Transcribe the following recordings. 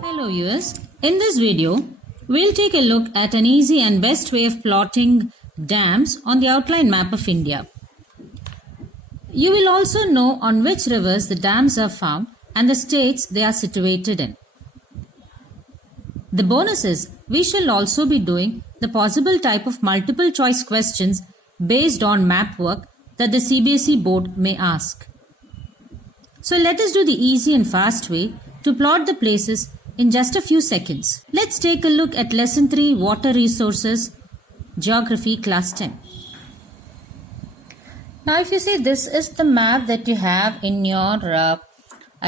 Hello viewers, in this video we'll take a look at an easy and best way of plotting dams on the outline map of India. You will also know on which rivers the dams are found and the states they are situated in. The bonus is we shall also be doing the possible type of multiple choice questions based on map work that the CBSE board may ask. So let us do the easy and fast way to plot the places in just a few seconds. Let's take a look at Lesson 3 Water Resources, Geography Class 10. Now if you see, this is the map that you have in your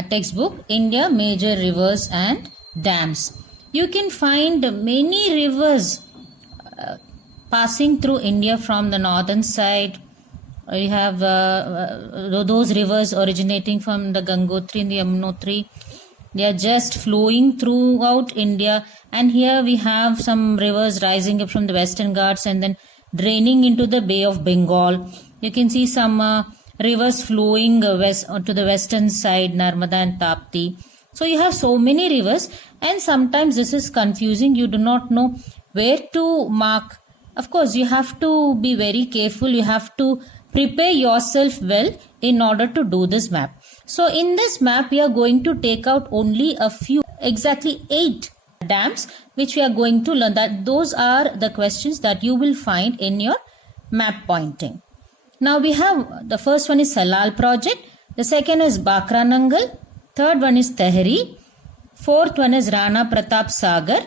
textbook, India Major Rivers and Dams. You can find many rivers passing through India from the northern side. You have those rivers originating from the Gangotri and the Yamunotri. They are just flowing throughout India, and here we have some rivers rising up from the Western Ghats and then draining into the Bay of Bengal. You can see some rivers flowing west to the western side, Narmada and Tapti. So you have so many rivers, and sometimes this is confusing. You do not know where to mark. Of course, you have to be very careful. You have to prepare yourself well in order to do this map. So in this map, we are going to take out only a few, exactly 8 dams, which we are going to learn. That those are the questions that you will find in your map pointing. Now we have, the first one is Salal project. The second is Bakra Nangal. Third one is Tehri. Fourth one is Rana Pratap Sagar.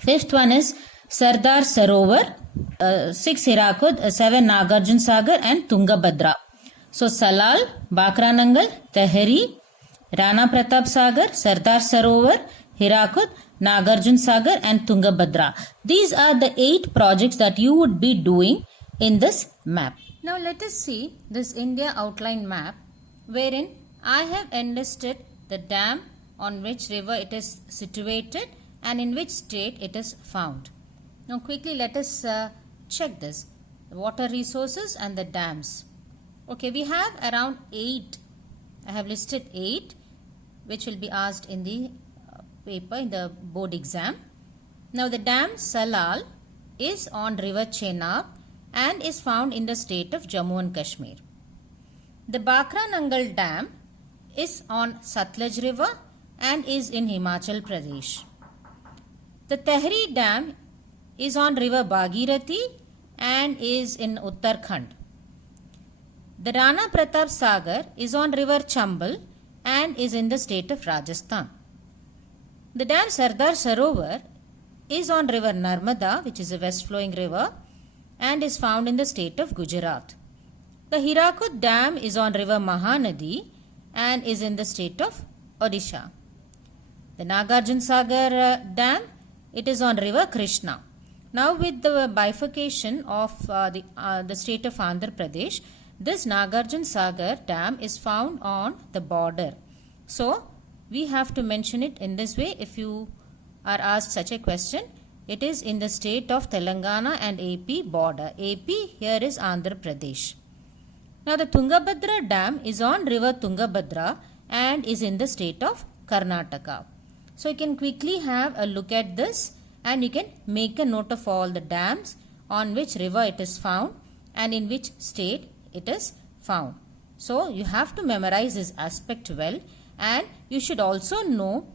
Fifth one is Sardar Sarovar. 6 Hirakud, 7 Nagarjun Sagar and Tungabhadra. So Salal, Bakra Nangal, Tehri, Rana Pratap Sagar, Sardar Sarovar, Hirakud, Nagarjun Sagar and Tungabhadra. These are the 8 projects that you would be doing in this map. Now let us see this India outline map, wherein I have enlisted the dam on which river it is situated and in which state it is found. Now quickly let us check this. The water resources and the dams. Okay, we have around 8. I have listed 8 which will be asked in the paper in the board exam. Now the dam Salal is on river Chenab and is found in the state of Jammu and Kashmir. The Bakra Nangal dam is on Satluj river and is in Himachal Pradesh. The Tehri dam is on river Bhagirathi and is in Uttarakhand. The Rana Pratap Sagar is on river Chambal and is in the state of Rajasthan. The dam Sardar Sarovar is on river Narmada, which is a west flowing river, and is found in the state of Gujarat. The Hirakud dam is on river Mahanadi and is in the state of Odisha. The Nagarjun Sagar dam, it is on river Krishna. Now with the bifurcation of the state of Andhra Pradesh, this Nagarjun Sagar dam is found on the border. So we have to mention it in this way if you are asked such a question. It is in the state of Telangana and AP border. AP here is Andhra Pradesh. Now the Tungabhadra dam is on river Tungabhadra and is in the state of Karnataka. So you can quickly have a look at this and you can make a note of all the dams, on which river it is found and in which state it is found. So you have to memorize this aspect well, and you should also know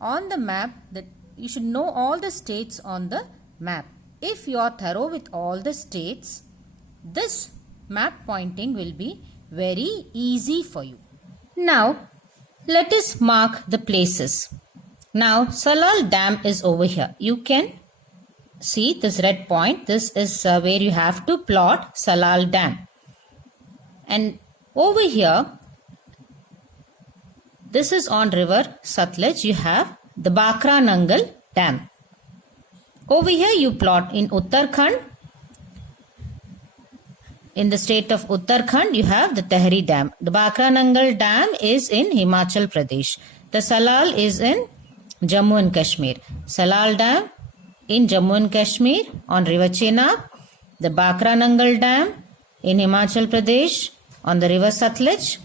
on the map that you should know all the states on the map. If you are thorough with all the states, this map pointing will be very easy for you. Now let us mark the places. Now Salal dam is over here. You can see this red point. This is where you have to plot Salal dam. And over here, this is on river Satluj. You have the Bakra Nangal dam. Over here you plot in Uttarakhand. In the state of Uttarakhand, you have the Tehri dam. The Bakra Nangal dam is in Himachal Pradesh. The Salal is in Jammu and Kashmir. Salal dam in Jammu and Kashmir on river Chenab. The Bakra Nangal dam in Himachal Pradesh on the river Satluj.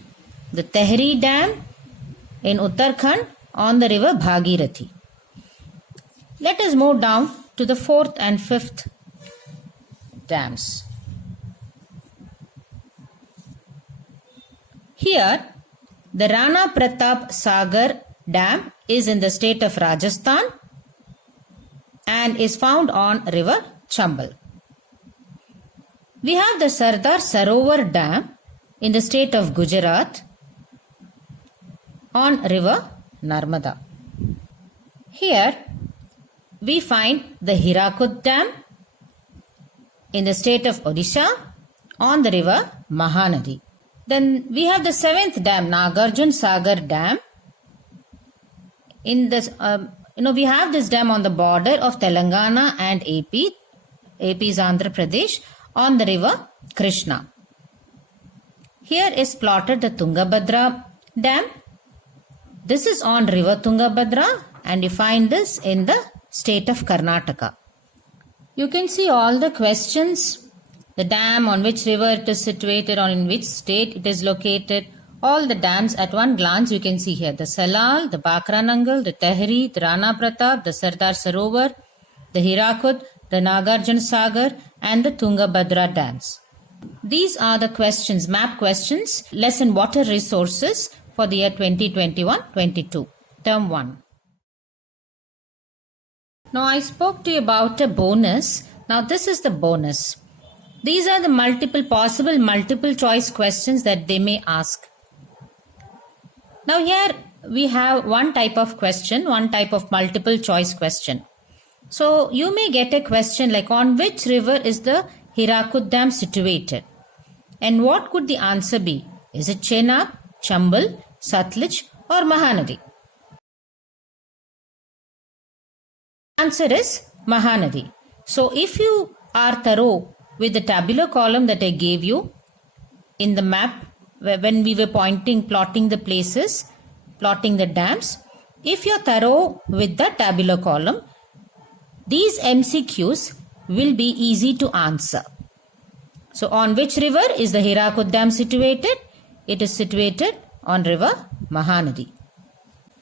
The Tehri dam in Uttarakhand on the river Bhagirathi. Let us move down to the 4th and 5th dams. Here, the Rana Pratap Sagar Dam is in the state of Rajasthan and is found on river Chambal. We have the Sardar Sarovar Dam in the state of Gujarat on river Narmada. Here we find the Hirakud Dam in the state of Odisha on the river Mahanadi. Then we have the 7th dam, Nagarjun Sagar Dam. In this, we have this dam on the border of Telangana and AP. AP is Andhra Pradesh on the river Krishna. Here is plotted the Tungabhadra Dam. This is on river Tungabhadra and you find this in the state of Karnataka. You can see all the questions, the dam, on which river it is situated, or in which state it is located. All the dams at one glance you can see here. The Salal, the Bakranangal, the Tehri, the Rana Pratap, the Sardar Sarovar, the Hirakud, the Nagarjun Sagar and the Tungabhadra dams. These are the questions, map questions, lesson water resources for the year 2021-22, term 1. Now I spoke to you about a bonus. Now this is the bonus. These are the possible multiple choice questions that they may ask. Now here we have one type of question, one type of multiple choice question. So you may get a question like, on which river is the Hirakud Dam situated? And what could the answer be? Is it Chenab, Chambal, Satluj or Mahanadi? Answer is Mahanadi. So if you are thorough with the tabular column that I gave you in the map, when we were plotting the places, plotting the dams, if you're thorough with the tabular column, these MCQs will be easy to answer. So on which river is the Hirakud Dam situated? It is situated on river Mahanadi.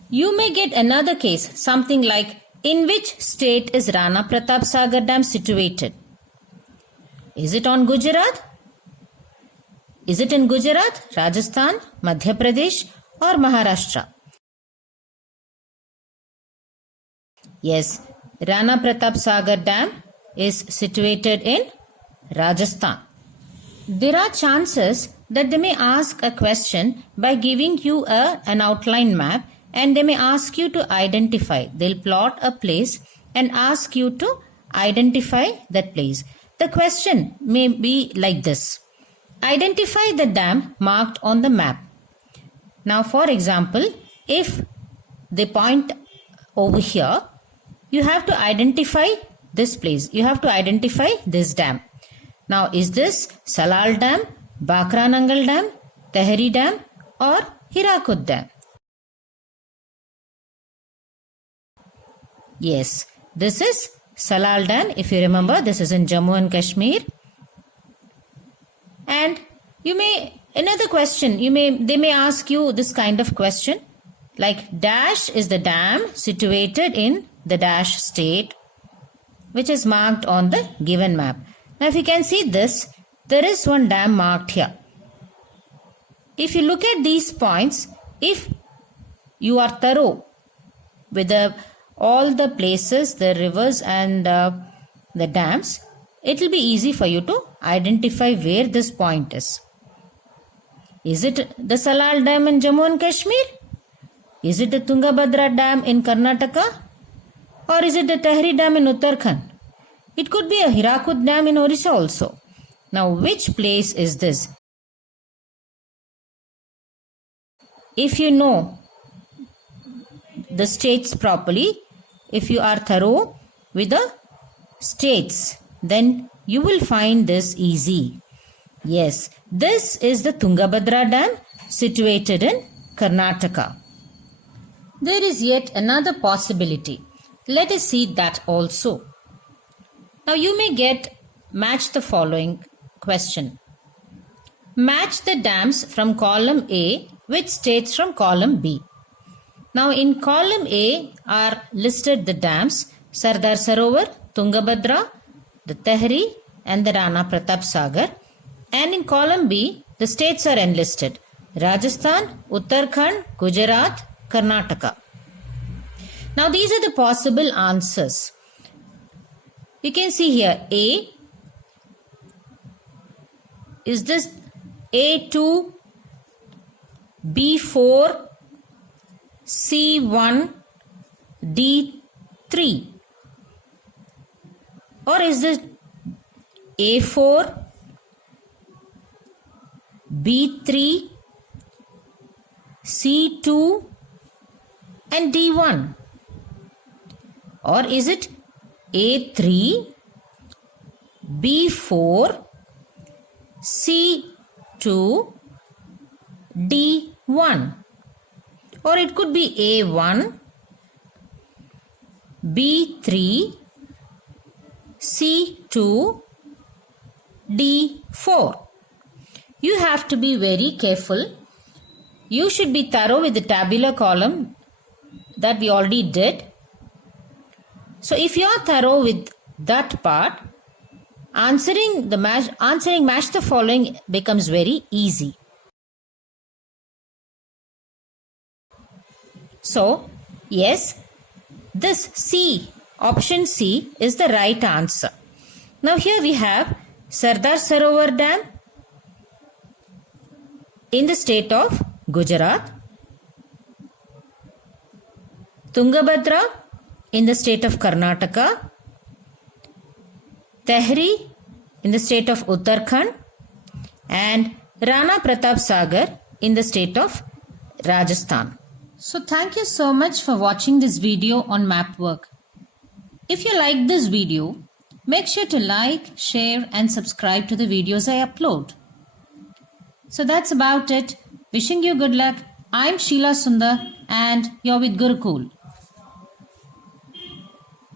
You may get another case, something like, in which state is Rana Pratap Sagar Dam situated? Is it on Gujarat? Is it in Gujarat, Rajasthan, Madhya Pradesh or Maharashtra? Yes, Rana Pratap Sagar Dam is situated in Rajasthan. There are chances that they may ask a question by giving you an outline map, and they may ask you to identify. They'll plot a place and ask you to identify that place. The question may be like this. Identify the dam marked on the map. Now, for example, if they point over here, you have to identify this place. You have to identify this dam. Now, is this Salal Dam, Bakranangal Dam, Tehri Dam or Hirakud Dam? Yes, this is Salal Dam. If you remember, this is in Jammu and Kashmir. And another question, they may ask you this kind of question like, dash is the dam situated in the dash state, which is marked on the given map. Now if you can see this, there is one dam marked here. If you look at these points, if you are thorough with all the places, the rivers and the dams, it will be easy for you to identify where this point is. Is it the Salal Dam in Jammu and Kashmir? Is it the Tungabhadra Dam in Karnataka? Or is it the Tehri Dam in Uttarakhand? It could be a Hirakud Dam in Orissa also. Now, which place is this? If you know the states properly, if you are thorough with the states, then you will find this easy. Yes, this is the Tungabhadra Dam situated in Karnataka. There is yet another possibility. Let us see that also. Now you may match the following question. Match the dams from column A with states from column B. Now in column A are listed the dams Sardar Sarovar, Tungabhadra, the Tehri and the Rana Pratap Sagar. And in column B, the states are enlisted: Rajasthan, Uttarakhand, Gujarat, Karnataka. Now these are the possible answers. You can see here A. Is this A2, B4, C1, D3? Or is this A4, B3, C2 and D1? Or is it A3, B4, C2, D1? Or it could be A1, B3, C2, D4. You have to be very careful. You should be thorough with the tabular column that we already did. So if you are thorough with that part, answering match the following becomes very easy. So yes, this C, option C is the right answer. Now here we have Sardar Sarovar Dam in the state of Gujarat, Tungabhadra in the state of Karnataka, Tehri in the state of Uttarakhand, and Rana Pratap Sagar in the state of Rajasthan. So thank you so much for watching this video on map work. If you like this video, make sure to like, share and subscribe to the videos I upload. So that's about it. Wishing you good luck. I'm Sheila Sundar and you're with Gurukul.